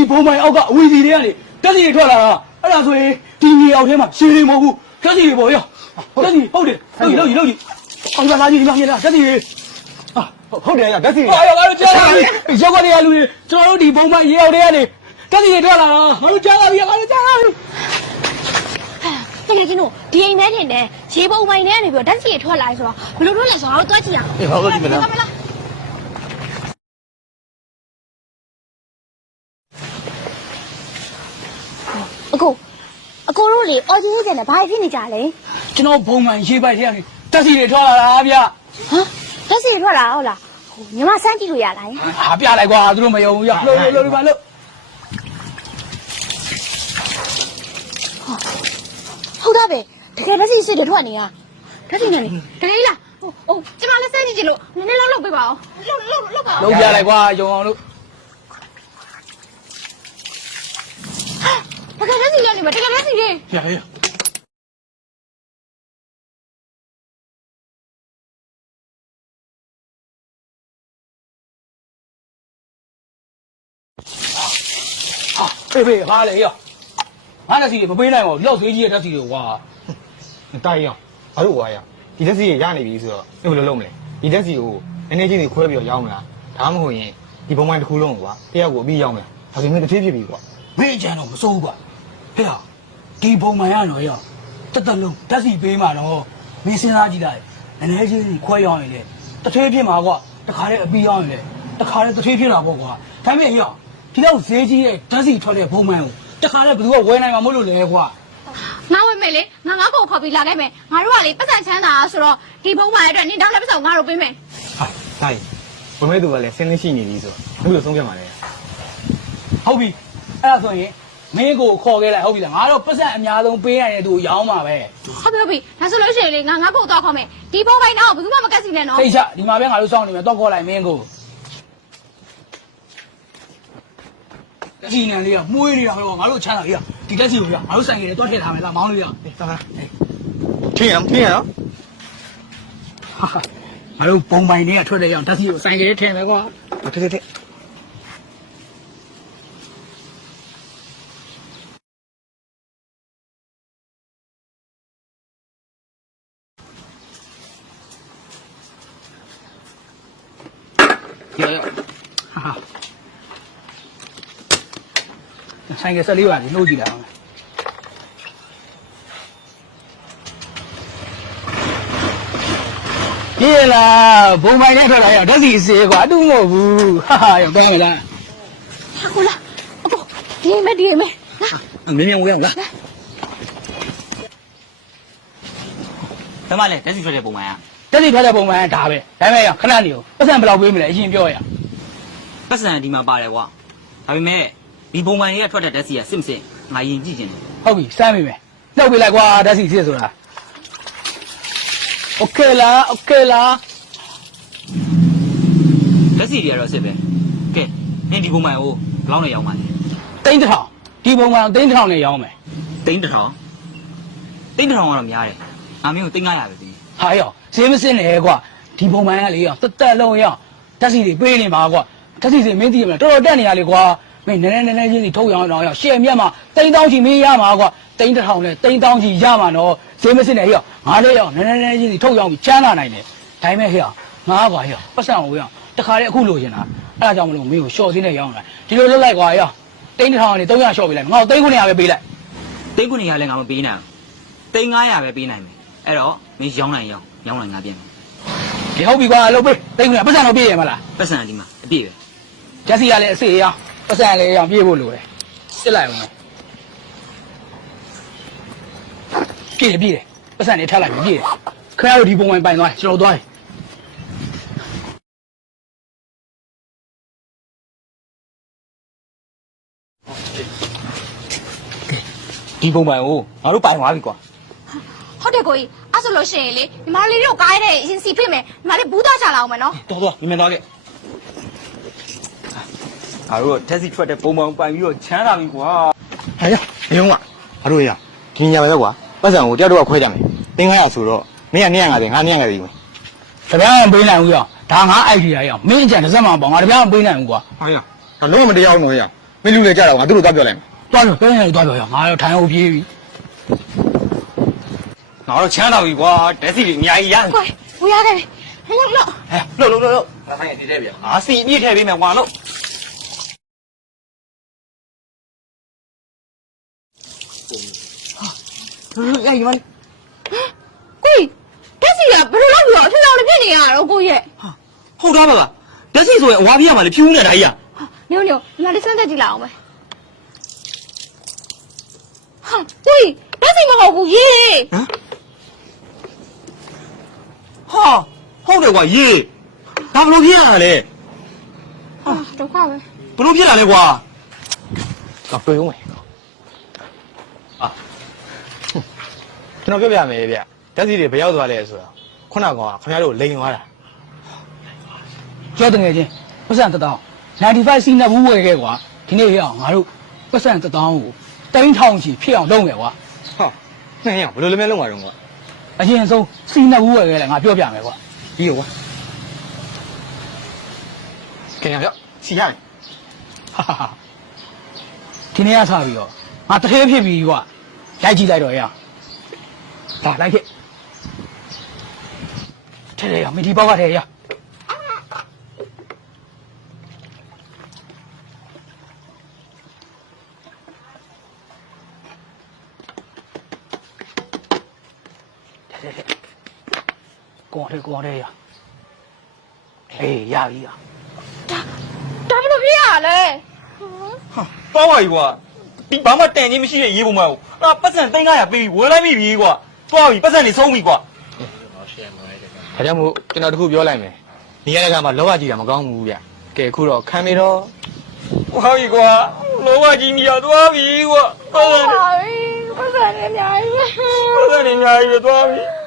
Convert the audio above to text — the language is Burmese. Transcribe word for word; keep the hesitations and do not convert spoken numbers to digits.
ဘုံမိုင်အောက်ကဝီစီတွေကလေတက်စီတွေထွက်လာတာအဲ့ဒါဆိုရင်ဒီမြေအောက်ထဲမှာရှည်တွေမဟုတ်ဘူးတက်စီတွေပေါ့ရောတက်စီဟုတ်တယ်လောက်ကြီးလောက်ကြီးလောက်ကြီးအောင်လာကြီးဒီမှာမြင်လားတက်စီတွေဟာဟုတ်တယ်ရတက်စီတွေဟာရောငါတို့ကြားလာပြီရောက်ကြတဲ့လူတွေကျွန်တော်တို့ဒီဘုံမိုင်ရေအောက်တွေကလေတက်စီတွေထွက်လာတာငါတို့ကြားလာပြီငါတို့ကြားလာပြီတကယ်ကြီးတို့ဒီအိမ်ထဲတင်တယ်ရေပုံမိုင်ထဲကနေပြီးတော့ဓာတ်စီထွက်လာဆိုတော့ဘယ်လိုထွက်လဲဆိုတော့တွားကြည့်ရအောင်အေးဟုတ်ကဲ့ဒီမလားအကိုအကိုတို့လေအော်ဂျီဟစ်တယ်ဘာဖြစ်နေကြလဲကျွန်တော်ဘုံမိုင်ရေပိုက်ထဲကနေတက်စီတွေထွက်လာတာဗျဟမ်ဓာတ်စီထွက်လာဟုတ်လားဟိုညီမစမ်းကြည့်လို့ရလားဟာပြလိုက်ကွာသူတို့မယုံဘူးရလှုပ်လှုပ်လှုပ်ပါလို့ဟုတ်တာပဲတကယ်ဓာတ်စီစစ်တွေထွက်နေတာဓာတ်စီနဲ့လေတကယ်လားဟိုဟိုကျမလည်းစမ်းကြည့်ချင်လို့နည်းနည်းလောက်လောက်ပေးပါအောင်လောက်လောက်လောက်ပါလှုပ်ပြလိုက်ကွာယုံအောင်လို့တကယ်ဓာတ်စီရောက်နေမှာတကယ်ဓာတ်စီတွေရရဖေးဖေးဟာလေရောငါတက်စီတွေမပေးနိုင်ပါဘူးလောက်သွေးကြီးရဲ့တက်စီတွေကွာတိုက်ရအောင်ဘာလို့ဝါရဒီတက်စီရနေပြီဆိုတော့ဘယ်လိုလုပ်မလဲဒီတက်စီကိုနည်းနည်းချင်းတွေခွဲပြီးတော့ရောင်းမလားဒါမှမဟုတ်ရင်ဒီဘုံမိုင်းတစ်ခုလုံးကွာတယောက်ကိုအပြီးရောင်းမလားဒါဆိုရင်တစ်ဖြည်းဖြည်းပြီကွာမင်းအကြံတော့မစိုးဘူးကွာဟဲ့ဟာဒီဘုံမိုင်းရတော့ရောတက်တက်လုံးတက်စီပေးမှာတော့မင်းစဉ်းစားကြည့်လိုက်နည်းနည်းချင်းတွေခွဲရောင်းရင်လေတစ်ထွေးဖြစ်မှာကွာတခါတည်းအပြီးရောင်းရင်လေတခါတည်းတစ်ထွေးဖြစ်လာပေါ့ကွာဒါပေမဲ့ဟဲ့ဒီတော့ဈေးကြီးရဲ့တက်စီထွက်တဲ့ဘုံမိုင်းကိုတခါတည်းဘယ်သူကဝယ်နိုင်မှာမဟုတ်လို့လဲကွာငါဝယ်မယ်လေငါငါ့ကိုခေါ်ပြီးလာခဲ့မယ်ငါတို့ကလေပတ်စံချမ်းသာဆိုတော့ဒီဘုံမိုင်းအတွက်နင်တောင်းတဲ့ပတ်စံငါတို့ပေးမယ်ဟာတိုက်ဘုံမဲသူကလည်းဆင်းနေရှိနေပြီဆိုတော့ဘယ်လိုဆုံးဖြတ်မှာလဲဟုတ်ပြီအဲ့ဒါဆိုရင်မင်းကိုခေါ်ခဲ့လိုက်ဟုတ်ပြီလားငါတို့ပတ်စံအများဆုံးပေးနိုင်တဲ့သူကိုရောင်းပါပဲဟုတ်ပြီဟုတ်ပြီဒါဆိုလို့ရှိရင်လေငါငါ့ကိုတော့ခေါ်မယ်ဒီဘုံမိုင်းတော့ဘယ်သူမှမကတ်စီနဲ့နော်သိချဒီမှာပဲငါတို့စောင့်နေမယ်တော့ခေါ်လိုက်မင်းကိုတက်စီနံလေးကမှုေးနေတာတော့ငါတို့ချမ်းသာလေးကဒီတက်စီကိုရငါတို့ဆိုင်ကလေးတွားထည့်ထားမယ်လားမောင်းလေးရအေးတာတာထင်းရထင်းရနော်ဟာငါတို့ပုံပိုင်တွေကထွက်တဲ့ရောက်တက်စီကိုဆိုင်ကလေးထည့်မယ်ကွာထည့်ထည့်ထည့်ရရဟာဆိုင်ကဆက်လေးပါလေနှုတ်ကြည့်လိုက်အောင်ပြေးလာဘုံပိုင်နဲ့ထွက်လာရဓာတ်စီစေကွာအတူမဟုတ်ဘူးဟာဟာရောက်သွားမလားဟာကိုလာအကိုဒီမဲဒီမဲလာမင်းမြန်ဝေးအောင်လာတမလည်းဓာတ်စီထွက်တဲ့ပုံမှန်ကဓာတ်စီထွက်တဲ့ပုံမှန်ကဒါပဲဒါပေမဲ့ခဏနေအောင်ပတ်စံဘယ်လောက်ပေးမလဲအရင်ပြောရပတ်စံဒီမှာပါတယ်ကွာဒါပေမဲ့ဒီပုံမှန်တွေကထွက်တဲ့ဓာတ်စီကစစ်မစစ်ငါရင်ကြည့်ခြင်းတယ်ဟုတ်ပြီစမ်းပြီမယ်နှုတ်ပေးလိုက်ကွာဓာတ်စီစစ်ဆိုတာโอเคလားโอเคလားဓာတ်စီတွေကတော့စစ်ပဲကဲနင်ဒီပုံမှန်ကိုဘယ်လောက်နဲ့ရောင်းပါလဲတိန်းတစ်ထောင်ဒီပုံမှန်တိန်းတစ်ထောင်နဲ့ရောင်းမယ်တိန်းတစ်ထောင်တိန်းတစ်ထောင်ကတော့များတယ်ငါမင်းကိုတိန်းငါးရာပဲပြီးဟာရောဈေးမစစ်နဲ့ကွာဒီပုံမှန်ကလေရောတက်တက်လုံးရောဓာတ်စီတွေပေးနေပါကွာဓာတ်စီတွေမင်းသိရမလားတော်တော်တက်နေရလေကွာမင်းနည်းနည်းနည်းနည်းချင်းစီထုတ်ရောင်းအောင်ရောရှယ်မြတ်မှာတိန်းတောင်းချီမင်းရမှာကွာတိန်းတစ်ထောင်နဲ့တိန်းတောင်းချီရမှာနော်ဈေးမစစ်နဲ့ဟေ့ငါလည်းရောနည်းနည်းနည်းချင်းစီထုတ်ရောင်းပြီးချမ်းသာနိုင်တယ်ဒါပေမဲ့ဟေ့ငါကွာဟေ့ပတ်စံကိုရောတခါတည်းအခုလိုချင်တာအဲ့ဒါကြောင့်မလို့မင်းကိုရှော့စင်းနဲ့ရောင်းတာဒီလိုလုပ်လိုက်ကွာရောတိန်းတစ်ထောင်ကနေသုံးရာရှော့ပေးလိုက်ငါ့ကိုတိန်းခုနှစ်ရာပဲပေးလိုက်တိန်းခုနှစ်ရာလည်းငါမပေးနိုင်ဘူးတိန်းငါးရာပဲပေးနိုင်မယ်အဲ့တော့မင်းရောင်းနိုင်ရောင်းရောင်းနိုင်ငါပြင်မယ်ဒီဟုတ်ပြီကွာလုပ်ပေးတိန်းခုနှစ်ရာပတ်စံတော့ပြည့်ရမလားပတ်စံဒီမှာအပြည့်ပဲဓာတ်စီကလည်းအစေရောင်းပတ်စံလည်းရောင်းပြည့်ဖို့လိုတယ်စစ်လိုက်အောင်ပြည့်တယ်ပြည့်တယ်ပတ်စံတွေထပ်လိုက်ပြီပြည့်တယ်ခင်ဗျားတို့ဒီပုံမှန်ပိုင်သွားကျွန်တော်သွားဒီပုံမှန်ကိုငါတို့ပိုင်သွားပြီကွာဟုတ်တယ်ကိုကြီးအဲ့ဆိုလို့ရှိရင်လေညီမလေးတို့ကားရတဲ့အရင်စီဖိမယ်ညီမလေးဘူးသားချလာအောင်မယ်နော်တော်တော်မြင်မြင်သွားခဲ့ငါတို့ဓာတ်စီထွက်တဲ့ပုံမှန်ပိုင်ပြီးတော့ချမ်းသာပြီကွာဟဲ့ရနေအောင်ကငါတို့ရဒီညာပဲကွာပတ်စံကိုတယောက်တော့ခွဲကြမယ်တင်း900ဆိုတော့မင်းက250ငါ250ပြီမယ်တပြားမပေးနိုင်ဘူးရောဒါငါအိုက်ဒီယာရောမင်းအကြံတစ်စက်မှပေါ့ငါတပြားမပေးနိုင်ဘူးကွာဟာရဒါလုံးဝမတရားဘူးနော်ရမမင်းလူလေကြတော့ငါတို့တော့ပြောလိုက်မယ်သွားလို့ပြောရင်သွားပြောရငါတော့ထိုင်အောင်ပြေးပြီငါတို့ချမ်းသာပြီကွာတက်စီအများကြီးရ快，不要的，还要了。 ဟဲ့လှုပ်လှုပ်လှုပ်လှုပ်ငါဆိုင်ရတည်တဲ့ဗျာငါစီအပြည့်ထည့်ပေးမယ်ကွာလို့ရည်မလေး贵，但是呀，不是老表，是老的骗你啊，老贵耶。 ဟုတ်သားပါလားတက်စီဆိုရင်အဝါပြရမှာလေဖြူးနေတာကြီးอ่ะ牛牛，你那里生在几老没？哈，贵，但是你好贵耶。 ဟာဟုတ်တယ်ကွာရေဒါဘလို့ဖြစ်ရတာလဲ啊，这话呗。 ဘလို့ဖြစ်တာလဲကွာတော့တွေ့ဦးမယ်အာကျွန်တော်ပြောပြမယ်ဗျတက်စီတွေဘယ်ရောက်သွားလဲဆိုတော့ခုနကောင်ကခင်ဗျားတို့လိန်သွားတာကြောတငယ်ချင်းပတ်စံတစ်တောင်းနိုင်ဖိုင်စီနှစ်ဘူးဝယ်ခဲ့ကွာဒီနေ့ရအောင်ငါတို့ပတ်စံတစ်တောင်းကိုတိုင်းထောင်ချီဖြစ်အောင်လုပ်မယ်ကွာဟာနှစ်ယောက်ဘယ်လိုလဲမဲလုံးမှာတော့ကွာအရင်ဆုံးစီနှစ်ဘူးဝယ်ခဲ့လဲငါပြောပြမယ်ကွာကြီးရောကွာခင်ဗျားစီရတယ်ဟာဟာဟာဒီနေ့ကစားပြီးတော့ငါတထဲဖြစ်ပြီကွာလိုက်ကြည့်လိုက်တော့ရအောင်ဒါလိုက်ခဲ့ထဲရမီဒီပေါက်ကထဲရကိုယ်ထဲကိုယ်ထဲရအေးရပြီရဒါဘလို့ဖြစ်ရလဲဟာတော့ပါပြီကွာဒီဘာမှတန်ကြီးမရှိတဲ့ရေပုံမှန်ကိုငါပတ်စံသိန်း900ပေးပြီးဝယ်လိုက်ပြီပြီကွာတော့ပြီပတ်စံနေဆုံးပြီကွာဒါကြောင့်မို့ကျွန်တော်တခုပြောလိုက်မယ်နေရာကမှလောကကြီးတာမကောင်းဘူးဗျကဲအခုတော့ခံမေတော့ဝါပြီကွာလောကကြီးမြာသွားပြီကွာပတ်စံ哎，我感觉娘呀。 ပတ်စံနေအများကြီးပဲသွားပြီ